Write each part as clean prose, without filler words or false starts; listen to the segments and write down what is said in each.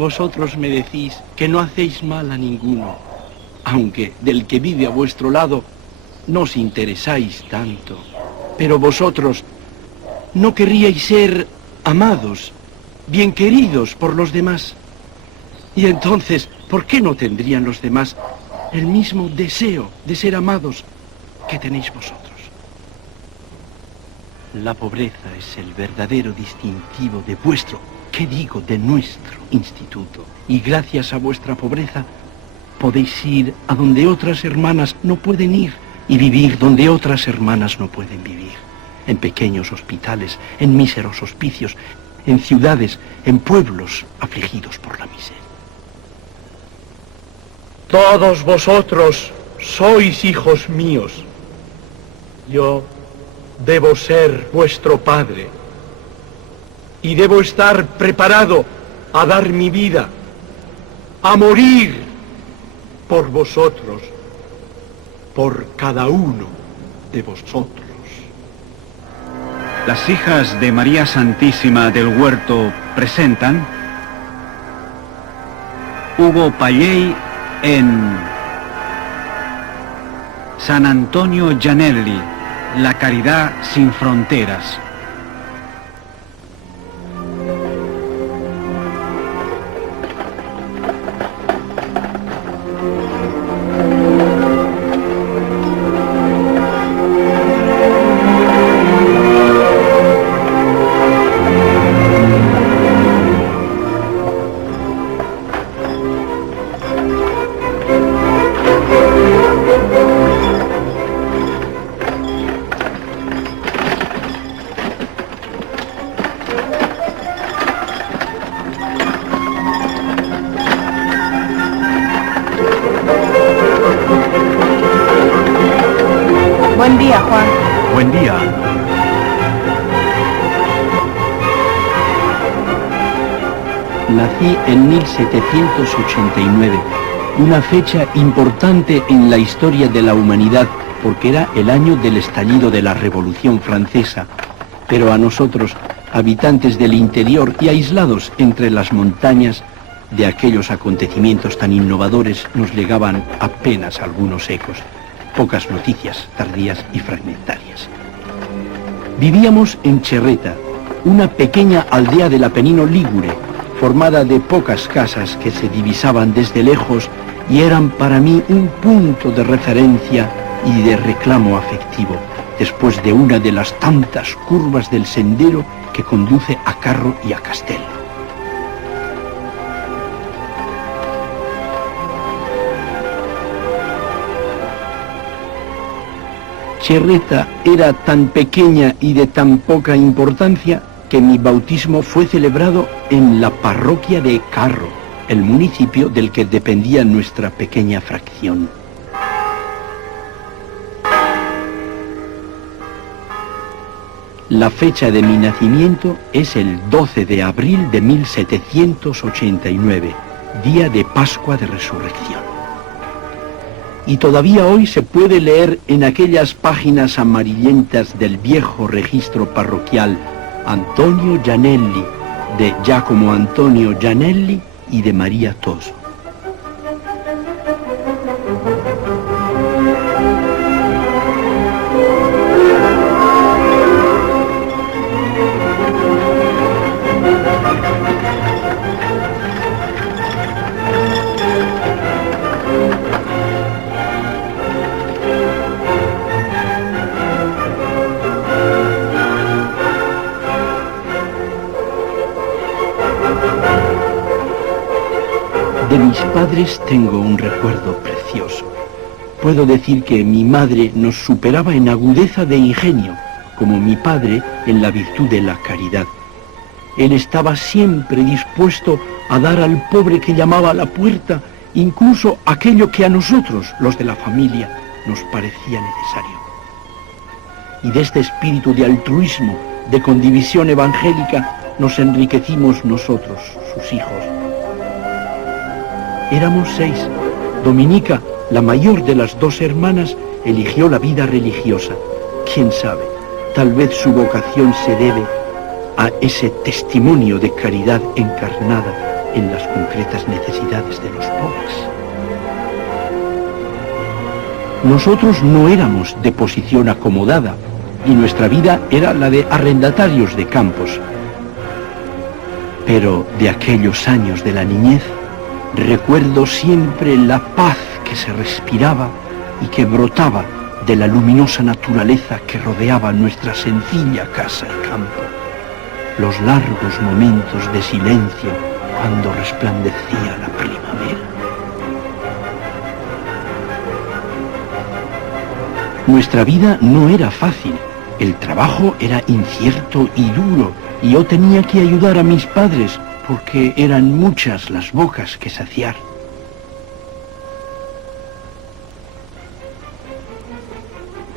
Vosotros me decís que no hacéis mal a ninguno, aunque del que vive a vuestro lado no os interesáis tanto. Pero vosotros no querríais ser amados, bien queridos por los demás. Y entonces, ¿por qué no tendrían los demás el mismo deseo de ser amados que tenéis vosotros? La pobreza es el verdadero distintivo de vuestro, ¿qué digo?, de nuestro instituto. Y gracias a vuestra pobreza podéis ir a donde otras hermanas no pueden ir y vivir donde otras hermanas no pueden vivir. En pequeños hospitales, en míseros hospicios, en ciudades, en pueblos afligidos por la miseria. Todos vosotros sois hijos míos. Yo debo ser vuestro padre y debo estar preparado a dar mi vida, a morir por vosotros, por cada uno de vosotros. Las hijas de María Santísima del Huerto presentan Hugo Palley en San Antonio Gianelli, La Caridad sin Fronteras. Buen día, Juan. Buen día. Nací en 1789, una fecha importante en la historia de la humanidad, porque era el año del estallido de la Revolución Francesa. Pero a nosotros, habitantes del interior y aislados entre las montañas de aquellos acontecimientos tan innovadores, nos llegaban apenas algunos ecos. Pocas noticias tardías y fragmentarias. Vivíamos en Cherreta, una pequeña aldea del Apenino Ligure, formada de pocas casas que se divisaban desde lejos y eran para mí un punto de referencia y de reclamo afectivo, después de una de las tantas curvas del sendero que conduce a Carro y a Castello. Cherreta era tan pequeña y de tan poca importancia que mi bautismo fue celebrado en la parroquia de Carro, el municipio del que dependía nuestra pequeña fracción. La fecha de mi nacimiento es el 12 de abril de 1789, día de Pascua de Resurrección. Y todavía hoy se puede leer en aquellas páginas amarillentas del viejo registro parroquial Antonio Gianelli, de Giacomo Antonio Gianelli y de María Toso. De mis padres tengo un recuerdo precioso. Puedo decir que mi madre nos superaba en agudeza de ingenio, como mi padre en la virtud de la caridad. Él estaba siempre dispuesto a dar al pobre que llamaba a la puerta, incluso aquello que a nosotros, los de la familia, nos parecía necesario. Y de este espíritu de altruismo, de condivisión evangélica, nos enriquecimos nosotros, sus hijos. Éramos 6. Dominica, la mayor de las 2 hermanas, eligió la vida religiosa. ¿Quién sabe? Tal vez su vocación se debe a ese testimonio de caridad encarnada en las concretas necesidades de los pobres. Nosotros no éramos de posición acomodada y nuestra vida era la de arrendatarios de campos. Pero de aquellos años de la niñez recuerdo siempre la paz que se respiraba y que brotaba de la luminosa naturaleza que rodeaba nuestra sencilla casa y campo. Los largos momentos de silencio cuando resplandecía la primavera. Nuestra vida no era fácil. El trabajo era incierto y duro, y yo tenía que ayudar a mis padres porque eran muchas las bocas que saciar.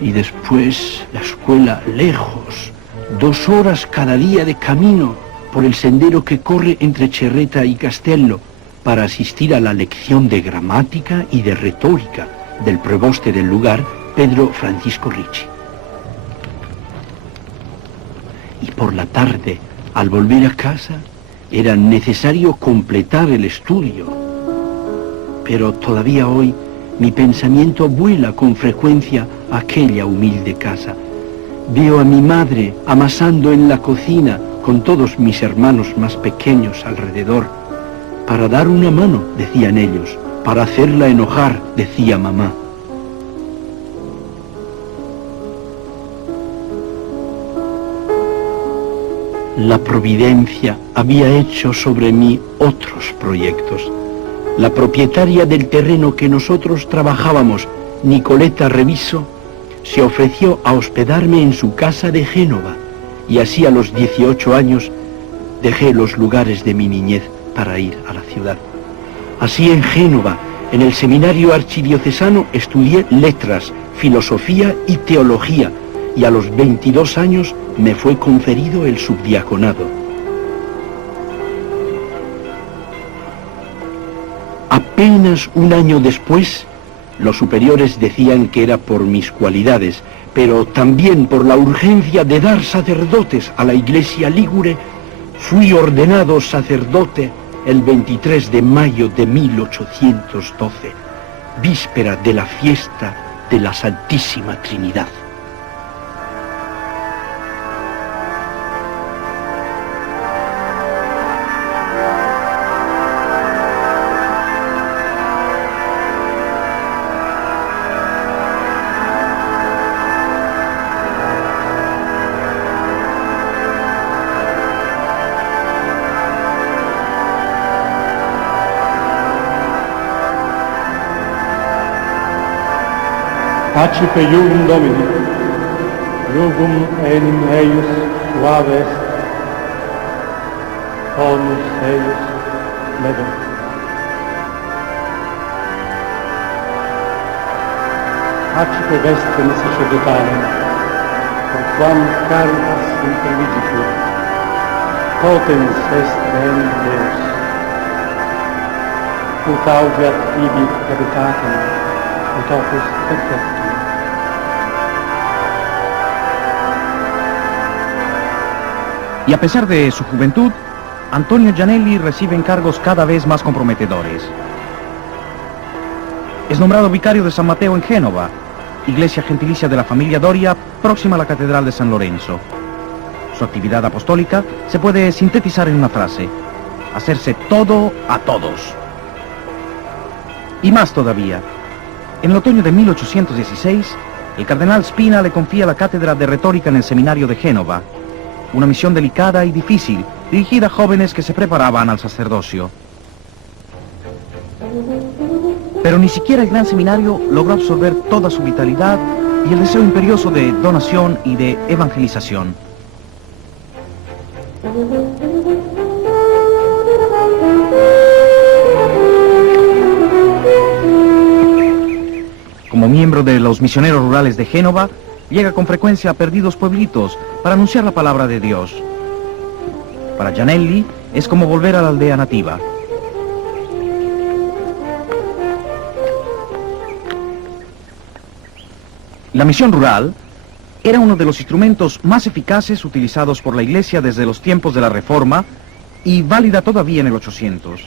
Y después la escuela lejos, 2 horas cada día de camino por el sendero que corre entre Cerreta y Castello para asistir a la lección de gramática y de retórica del preboste del lugar, Pedro Francisco Ricci. Y por la tarde, al volver a casa, era necesario completar el estudio. Pero todavía hoy mi pensamiento vuela con frecuencia a aquella humilde casa. Veo a mi madre amasando en la cocina con todos mis hermanos más pequeños alrededor. Para dar una mano, decían ellos, para hacerla enojar, decía mamá. La providencia había hecho sobre mí otros proyectos. La propietaria del terreno que nosotros trabajábamos, Nicoleta Reviso, se ofreció a hospedarme en su casa de Génova, y así a los 18 años dejé los lugares de mi niñez para ir a la ciudad. Así en Génova, en el seminario archidiocesano, estudié letras, filosofía y teología, y a los 22 años me fue conferido el subdiaconado. Apenas un año después, los superiores decían que era por mis cualidades, pero también por la urgencia de dar sacerdotes a la iglesia lígure, fui ordenado sacerdote el 23 de mayo de 1812, víspera de la fiesta de la Santísima Trinidad. Accipe iugum Domini, iugum enim eius suave est, tonus eius leve. Accipe vestem sacerdotalem, per quam caritas intervigitur, potens est enim Deus, ut augeat ibi caritatem, et opus perfectum. Y a pesar de su juventud, Antonio Gianelli recibe encargos cada vez más comprometedores. Es nombrado vicario de San Mateo en Génova, iglesia gentilicia de la familia Doria, próxima a la Catedral de San Lorenzo. Su actividad apostólica se puede sintetizar en una frase: hacerse todo a todos. Y más todavía, en el otoño de 1816, el cardenal Spina le confía la cátedra de retórica en el seminario de Génova, una misión delicada y difícil, dirigida a jóvenes que se preparaban al sacerdocio. Pero ni siquiera el gran seminario logró absorber toda su vitalidad y el deseo imperioso de donación y de evangelización. Como miembro de los misioneros rurales de Génova, llega con frecuencia a perdidos pueblitos para anunciar la palabra de Dios. Para Gianelli es como volver a la aldea nativa. La misión rural era uno de los instrumentos más eficaces utilizados por la Iglesia desde los tiempos de la Reforma y válida todavía en el 800.